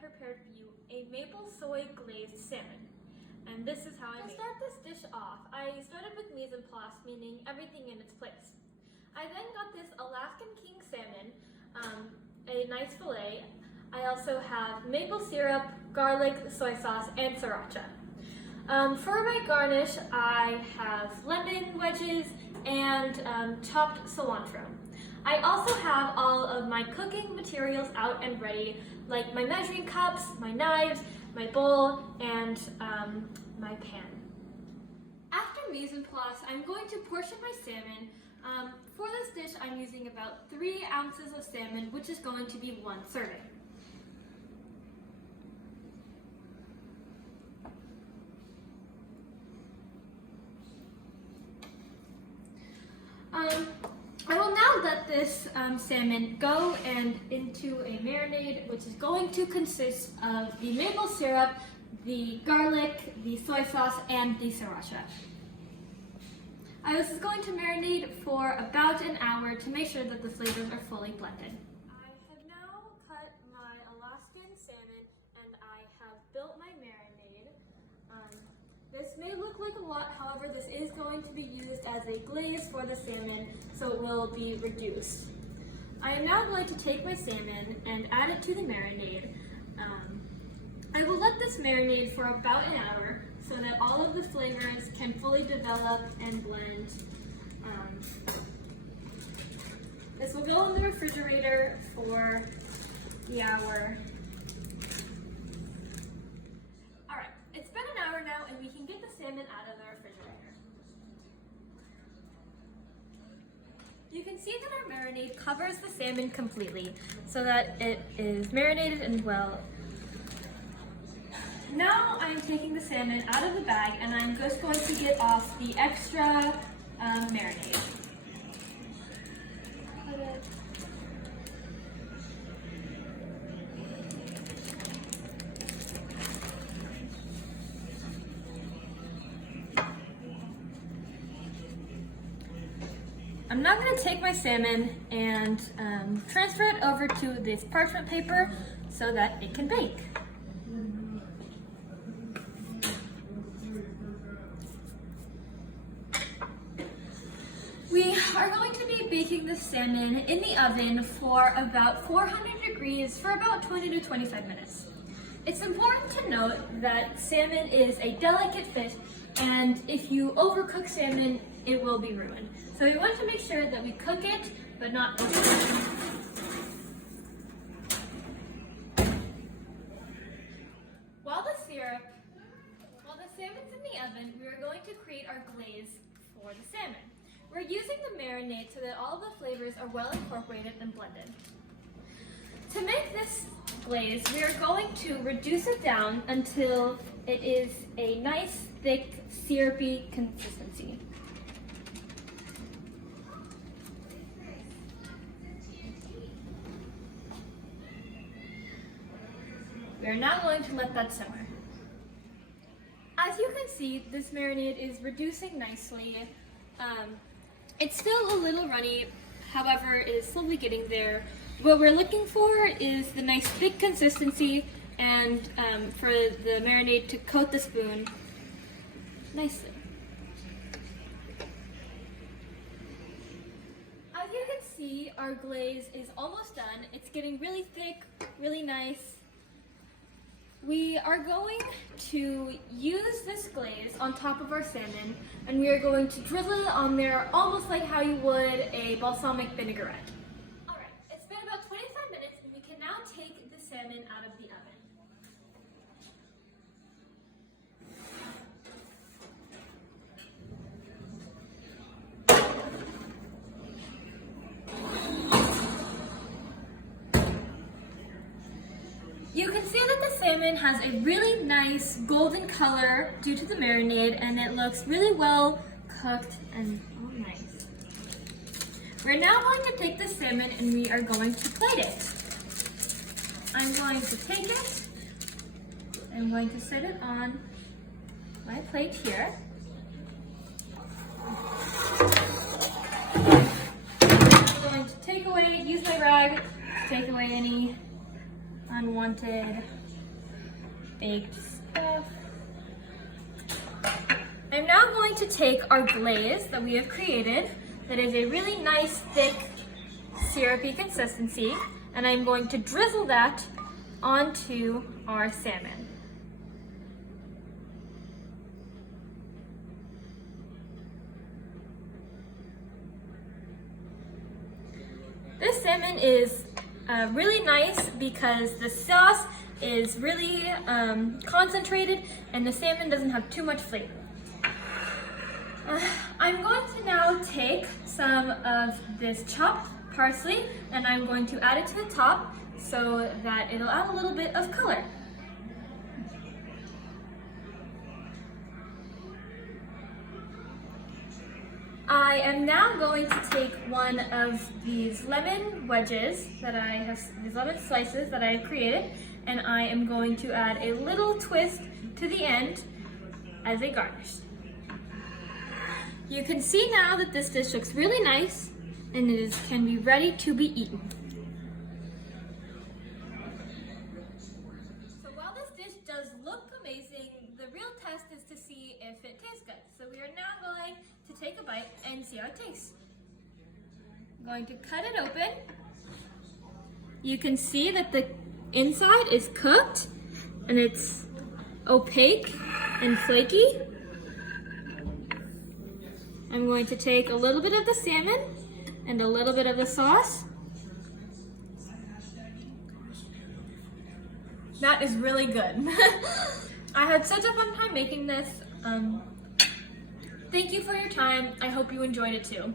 prepared for you a maple soy glazed salmon. And this is how I made it. To start this dish off, I started with mise en place, meaning everything in its place. I then got this Alaskan king salmon, a nice fillet. I also have maple syrup, garlic, soy sauce, and sriracha. For my garnish, I have lemon wedges and chopped cilantro. I also have all of my cooking materials out and ready, like my measuring cups, my knives, my bowl, and my pan. After mise en place, I'm going to portion my salmon. For this dish, I'm using about 3 ounces of salmon, which is going to be 1 serving. I will now let this salmon go and into a marinade, which is going to consist of the maple syrup, the garlic, the soy sauce, and the sriracha. I was going to marinate for about an hour to make sure that the flavors are fully blended. I have now cut my Alaskan salmon and I have built my marinade. This may look like a lot, however, this is going to be used as a glaze for the salmon, so it will be reduced. I am now going to take my salmon and add it to the marinade. I will let this marinade for about an hour so that all of the flavors can fully develop and blend. This will go in the refrigerator for the hour. Alright, it's been an hour now and we can get the salmon out of the refrigerator. You can see that our marinade covers the salmon completely so that it is marinated and well. Now I'm taking the salmon out of the bag and I'm just going to get off the extra marinade. I'm now going to take my salmon and transfer it over to this parchment paper so that it can bake. We are going to be baking the salmon in the oven for about 400 degrees for about 20 to 25 minutes. It's important to note that salmon is a delicate fish, and if you overcook salmon, it will be ruined. So we want to make sure that we cook it, but not overcook it. While the salmon's in the oven, we are going to create our glaze for the salmon. We're using the marinade so that all the flavors are well incorporated and blended. To make this glaze, we are going to reduce it down until it is a nice, thick, syrupy consistency. We are now going to let that simmer. As you can see, this marinade is reducing nicely. It's still a little runny, however, it is slowly getting there. What we're looking for is the nice thick consistency and for the marinade to coat the spoon nicely. As you can see, our glaze is almost done. It's getting really thick, really nice. We are going to use this glaze on top of our salmon, and we are going to drizzle it on there almost like how you would a balsamic vinaigrette. Alright, it's been about 25 minutes and we can now take the salmon out of the oven. You can see that the salmon has a really nice golden color due to the marinade, and it looks really well cooked and nice. We're now going to take the salmon and we are going to plate it. I'm going to take it, I'm going to set it on my plate here. I'm going to use my rag to take away any unwanted baked stuff. I'm now going to take our glaze that we have created, that is a really nice, thick, syrupy consistency, and I'm going to drizzle that onto our salmon. This salmon is really nice because the sauce is really concentrated and the salmon doesn't have too much flavor. I'm going to now take some of this chopped parsley and I'm going to add it to the top so that it'll add a little bit of color. I am now going to take one of these lemon wedges that I have, these lemon slices that I created, and I am going to add a little twist to the end as a garnish. You can see now that this dish looks really nice and can be ready to be eaten. So while this dish does look amazing, the real test is to see if it tastes good. So we are now going to take a bite and see how it tastes. I'm going to cut it open. You can see that the inside is cooked and it's opaque and flaky. I'm going to take a little bit of the salmon and a little bit of the sauce. That is really good. I had such a fun time making this. Thank you for your time. I hope you enjoyed it too.